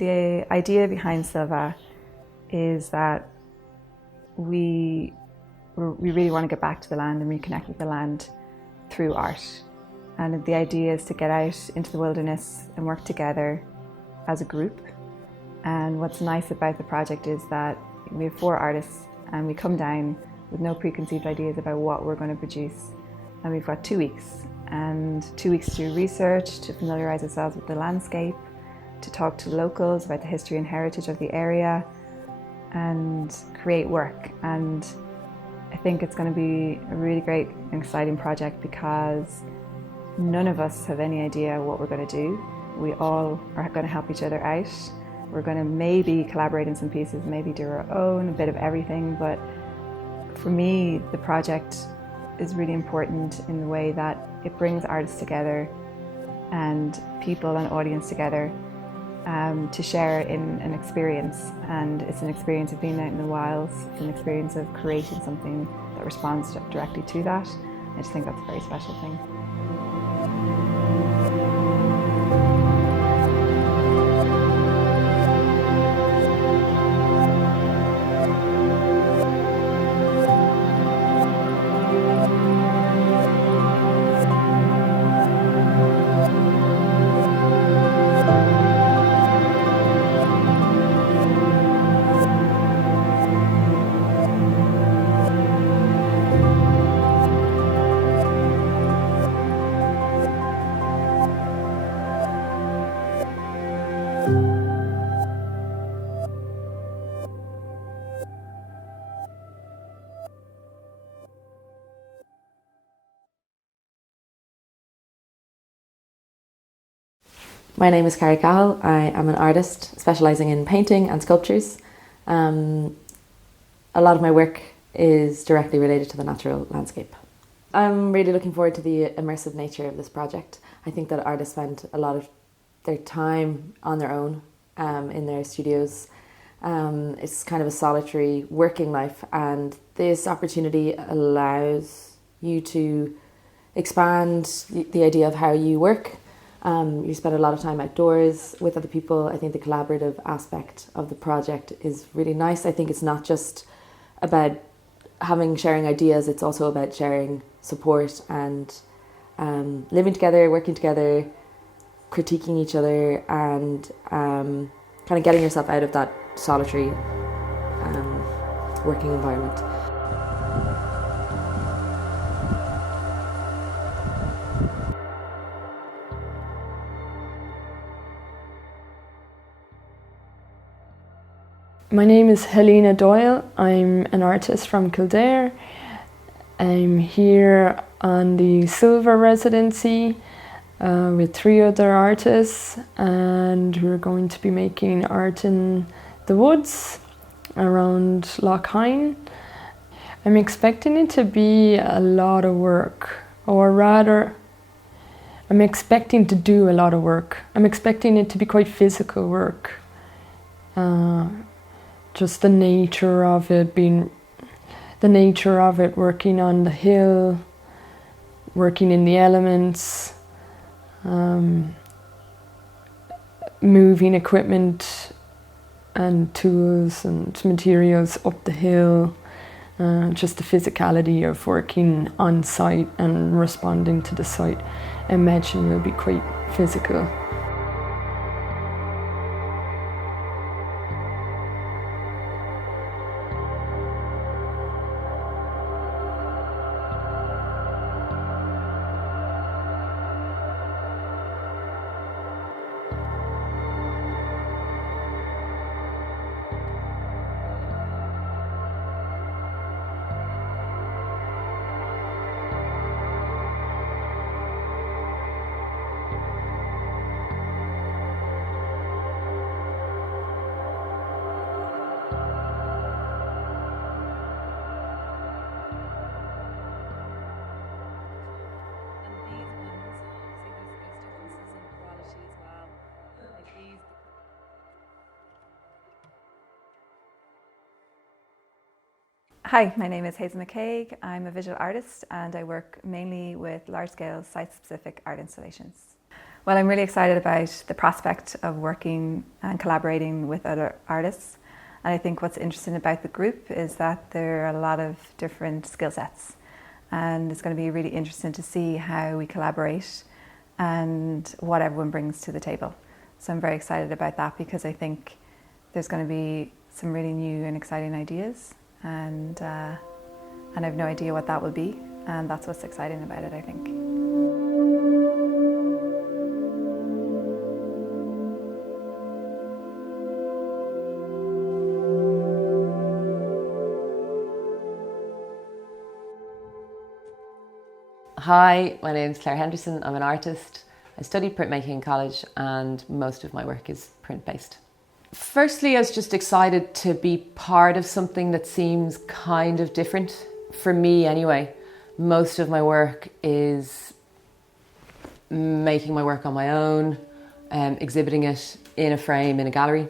The idea behind SILVA is that we really want to get back to the land and reconnect with the land through art. And the idea is to get out into the wilderness and work together as a group. And what's nice about the project is that we have 4 artists and we come down with no preconceived ideas about what we're going to produce. And we've got 2 weeks, and 2 weeks to do research, to familiarise ourselves with the landscape, to talk to locals about the history and heritage of the area, and create work. And I think it's going to be a really great and exciting project because none of us have any idea what we're going to do. We all are going to help each other out. We're going to maybe collaborate in some pieces, maybe do our own, a bit of everything. But for me, the project is really important in the way that it brings artists together and people and audience together to share in an experience. And it's an experience of being out in the wilds. It's an experience of creating something that responds directly to that. I just think that's a very special thing. My name is Kari Cahill. I am an artist specialising in painting and sculptures. A lot of my work is directly related to the natural landscape. I'm really looking forward to the immersive nature of this project. I think that artists spend a lot of their time on their own in their studios. It's kind of a solitary working life, and this opportunity allows you to expand the idea of how you work. You spend a lot of time outdoors with other people. I think the collaborative aspect of the project is really nice. I think it's not just about sharing ideas, it's also about sharing support and living together, working together, critiquing each other, and kind of getting yourself out of that solitary working environment. My name is Helena Doyle. I'm an artist from Kildare. I'm here on the SILVA Residency with 3 other artists, and we're going to be making art in the woods around Lough Hyne. I'm expecting it to be a lot of work, or rather, I'm expecting to do a lot of work. I'm expecting it to be quite physical work. Just the nature of it working on the hill, working in the elements, moving equipment and tools and materials up the hill, just the physicality of working on site and responding to the site. I imagine will be quite physical. Hi, my name is Hazel Cague. I'm a visual artist and I work mainly with large-scale site-specific art installations. Well, I'm really excited about the prospect of working and collaborating with other artists. And I think what's interesting about the group is that there are a lot of different skill sets. And it's going to be really interesting to see how we collaborate and what everyone brings to the table. So I'm very excited about that because I think there's going to be some really new and exciting ideas, and I have no idea what that will be, and that's what's exciting about it, I think. Hi, my name's Clare Henderson. I'm an artist. I studied printmaking in college and most of my work is print-based. Firstly, I was just excited to be part of something that seems kind of different. For me anyway, most of my work is making my work on my own, exhibiting it in a frame in a gallery.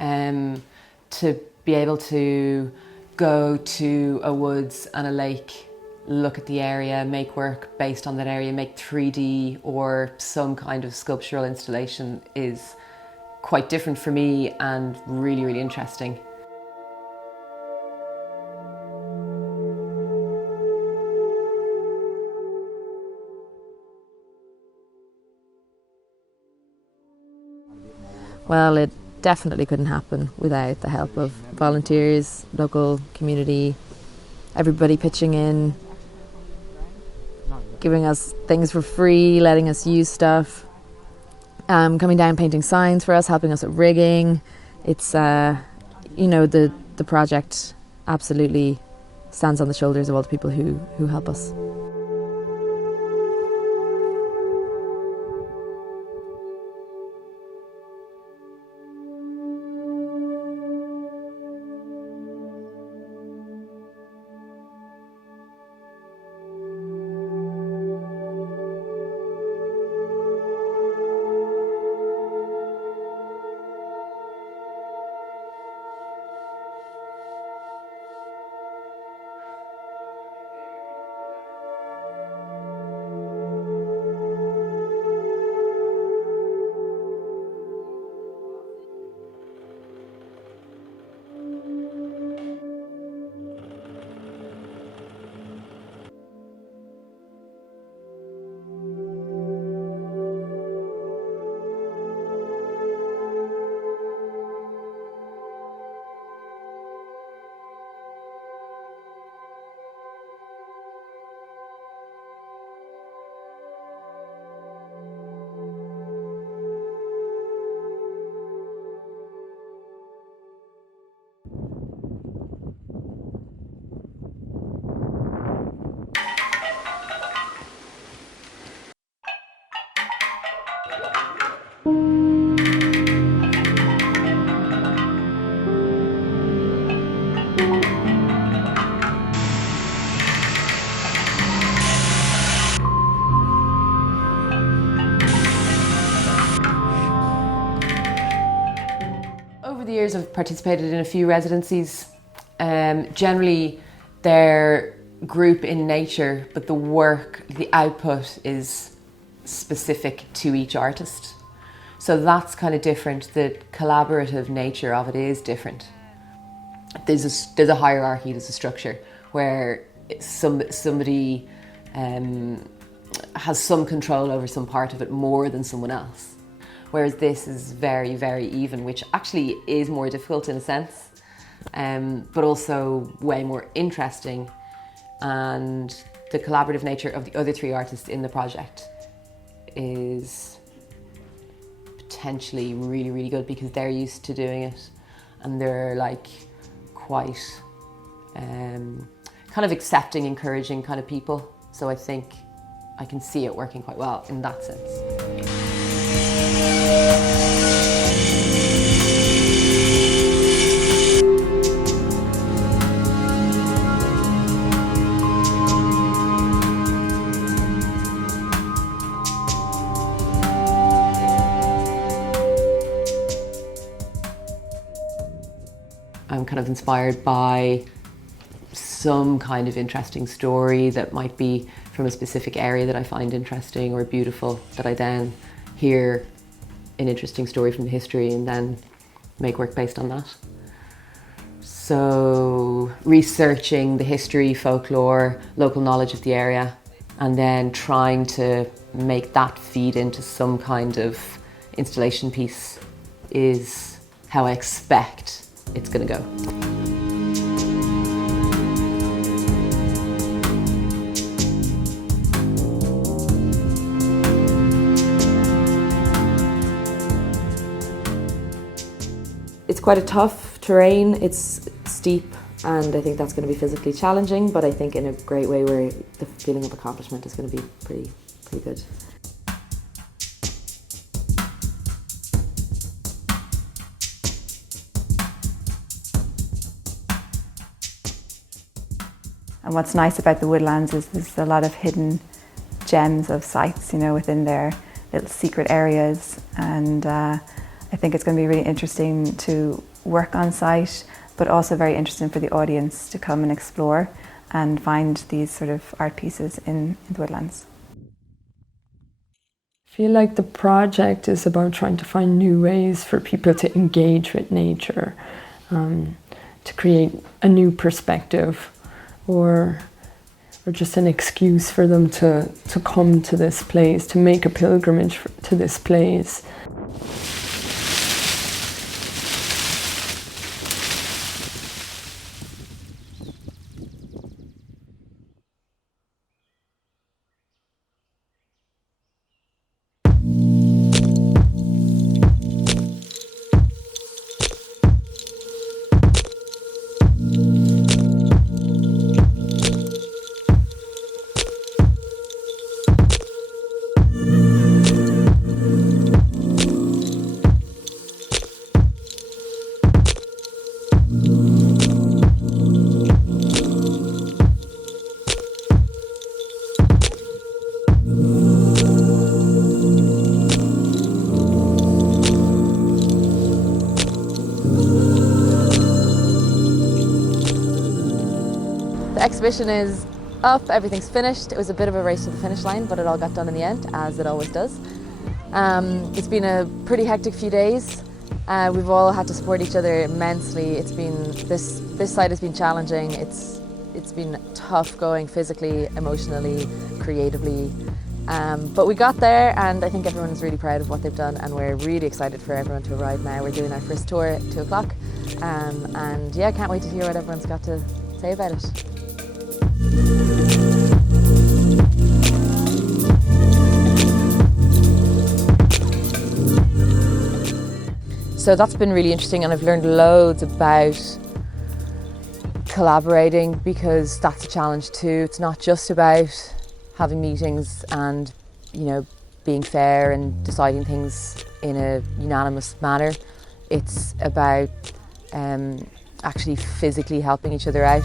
To be able to go to a woods and a lake, look at the area, make work based on that area, make 3D or some kind of sculptural installation is quite different for me and really, really interesting. Well, it definitely couldn't happen without the help of volunteers, local community, everybody pitching in, giving us things for free, letting us use stuff, coming down painting signs for us, helping us with rigging. It's, you know, the project absolutely stands on the shoulders of all the people who help us. Over the years I've participated in a few residencies. Generally they're group in nature, but the work, the output is specific to each artist. So that's kind of different. The collaborative nature of it is different. There's a hierarchy, there's a structure where somebody has some control over some part of it more than someone else. Whereas this is very, very even, which actually is more difficult in a sense, but also way more interesting. And the collaborative nature of the other three artists in the project is potentially really, really good because they're used to doing it and they're like quite kind of accepting, encouraging kind of people. So I think I can see it working quite well in that sense. I'm kind of inspired by some kind of interesting story that might be from a specific area that I find interesting or beautiful, that I then hear an interesting story from the history and then make work based on that. So researching the history, folklore, local knowledge of the area, and then trying to make that feed into some kind of installation piece is how I expect it's going to go. It's quite a tough terrain, it's steep, and I think that's going to be physically challenging, but I think in a great way where the feeling of accomplishment is going to be pretty good. And what's nice about the woodlands is there's a lot of hidden gems of sites, you know, within their little secret areas, and I think it's going to be really interesting to work on site, but also very interesting for the audience to come and explore and find these sort of art pieces in the woodlands. I feel like the project is about trying to find new ways for people to engage with nature, to create a new perspective, or just an excuse for them to come to this place, to make a pilgrimage to this place. The exhibition is up, everything's finished. It was a bit of a race to the finish line, but it all got done in the end, as it always does. It's been a pretty hectic few days. We've all had to support each other immensely. It's been this side has been challenging. It's been tough going physically, emotionally, creatively. But we got there, and I think everyone's really proud of what they've done, and we're really excited for everyone to arrive now. We're doing our first tour at 2 o'clock, and yeah, can't wait to hear what everyone's got to say about it. So that's been really interesting, and I've learned loads about collaborating, because that's a challenge too. It's not just about having meetings and, you know, being fair and deciding things in a unanimous manner. It's about actually physically helping each other out.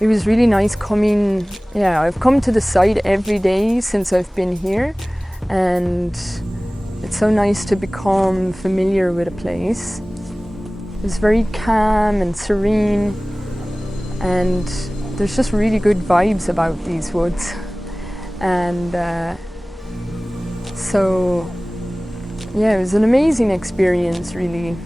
It was really nice coming. Yeah, I've come to the site every day since I've been here, and it's so nice to become familiar with a place. It's very calm and serene, and there's just really good vibes about these woods. And so yeah, it was an amazing experience, really.